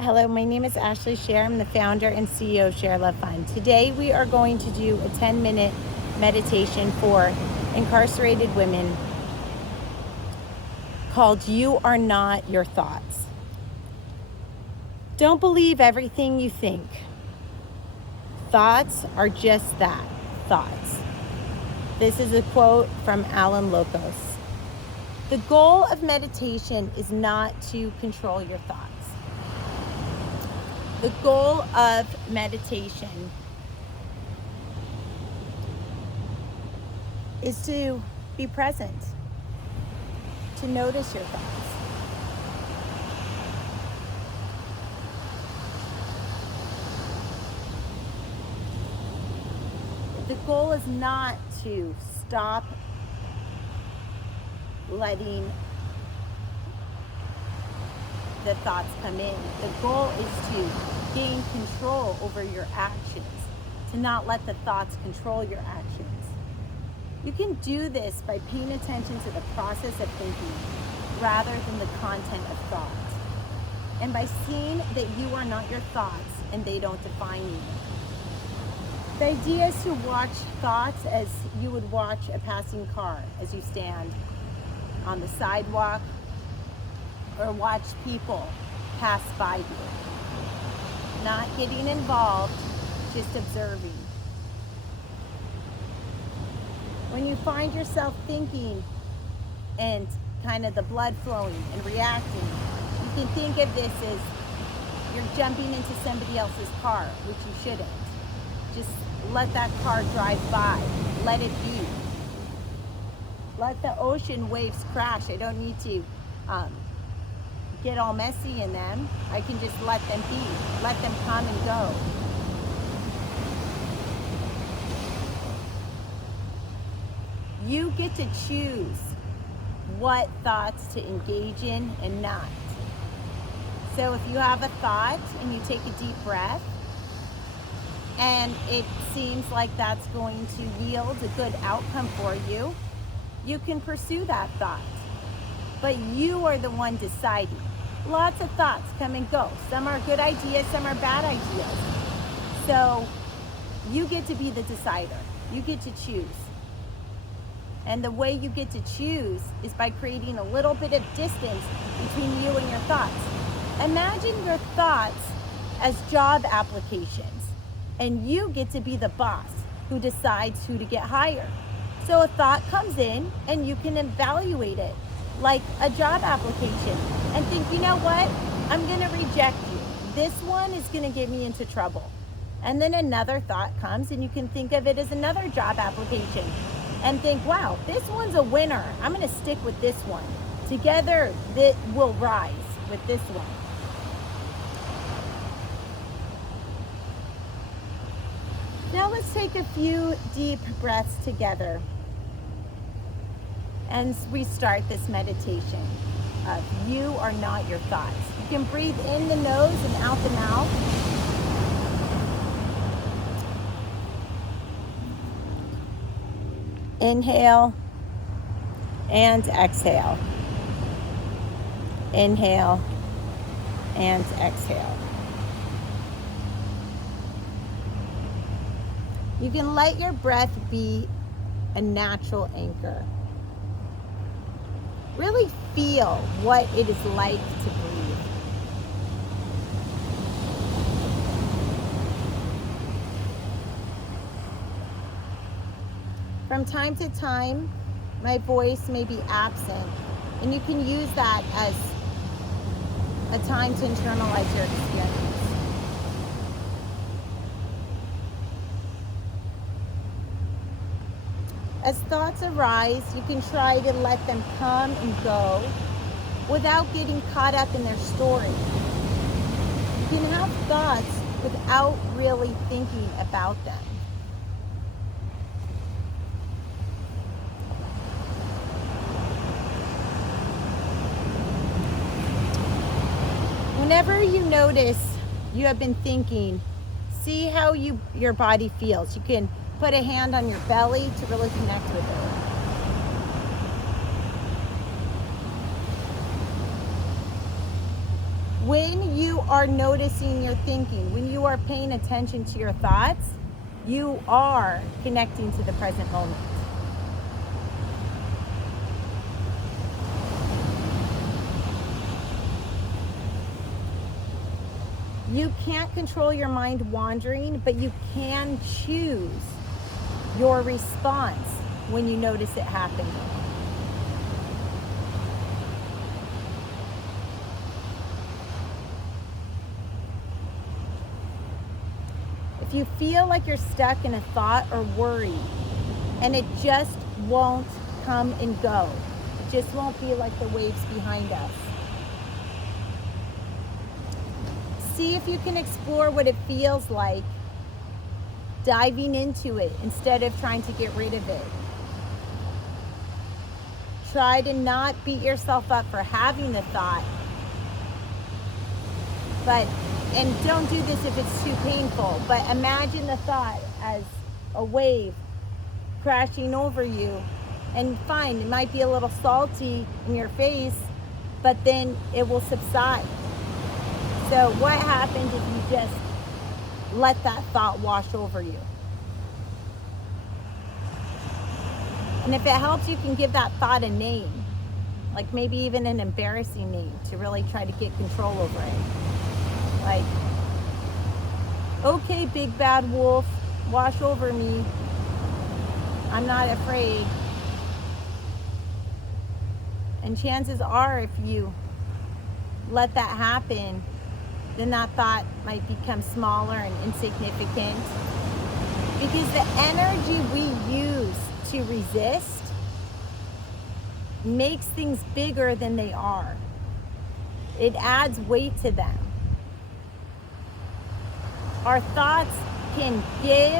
Hello, my name is Ashley Share. I'm the founder and CEO of ShareLove.Fund. Today we are going to do a 10-minute meditation for incarcerated women called You Are Not Your Thoughts. Don't believe everything you think. Thoughts are just that, thoughts. This is a quote from Alan Locos. The goal of meditation is not to control your thoughts. The goal of meditation is to be present, to notice your thoughts. The goal is not to stop letting the thoughts come in. The goal is to gain control over your actions, to not let the thoughts control your actions. You can do this by paying attention to the process of thinking rather than the content of thought, and by seeing that you are not your thoughts and they don't define you. The idea is to watch thoughts as you would watch a passing car as you stand on the sidewalk or watch people pass by you. Not getting involved, just observing. When you find yourself thinking and kind of the blood flowing and reacting, you can think of this as you're jumping into somebody else's car, which you shouldn't. Just let that car drive by. Let it be. Let the ocean waves crash. I don't need to get all messy in them. I can just let them be. Let them come and go. You get to choose what thoughts to engage in and not. So if you have a thought and you take a deep breath, and it seems like that's going to yield a good outcome for you, you can pursue that thought. But you are the one deciding. Lots of thoughts come and go. Some are good ideas, some are bad ideas. So you get to be the decider. You get to choose. And the way you get to choose is by creating a little bit of distance between you and your thoughts. Imagine your thoughts as job applications. And you get to be the boss who decides who to get hired. So a thought comes in and you can evaluate it like a job application and think, you know what? I'm going to reject you. This one is going to get me into trouble. And then another thought comes and you can think of it as another job application and think, wow, this one's a winner. I'm going to stick with this one. Together, that will rise with this one. Now let's take a few deep breaths together and we start this meditation of you are not your thoughts. You can breathe in the nose and out the mouth. Inhale and exhale. Inhale and exhale. You can let your breath be a natural anchor. Really feel what it is like to breathe. From time to time, my voice may be absent, and you can use that as a time to internalize your experience. As thoughts arise, you can try to let them come and go without getting caught up in their story. You can have thoughts without really thinking about them. Whenever you notice you have been thinking, see how your body feels. You can put a hand on your belly to really connect with it. When you are noticing your thinking, when you are paying attention to your thoughts, you are connecting to the present moment. You can't control your mind wandering, but you can choose your response when you notice it happening. If you feel like you're stuck in a thought or worry, and it just won't come and go, it just won't be like the waves behind us, see if you can explore what it feels like diving into it instead of trying to get rid of it. Try to not beat yourself up for having the thought, and don't do this if it's too painful, but imagine the thought as a wave crashing over you, and fine, it might be a little salty in your face, but then it will subside. So what happens if you just let that thought wash over you? And if it helps, you can give that thought a name, like maybe even an embarrassing name to really try to get control over it. Like, okay, big bad wolf, wash over me. I'm not afraid. And chances are, if you let that happen, then that thought might become smaller and insignificant. Because the energy we use to resist makes things bigger than they are. It adds weight to them. Our thoughts can give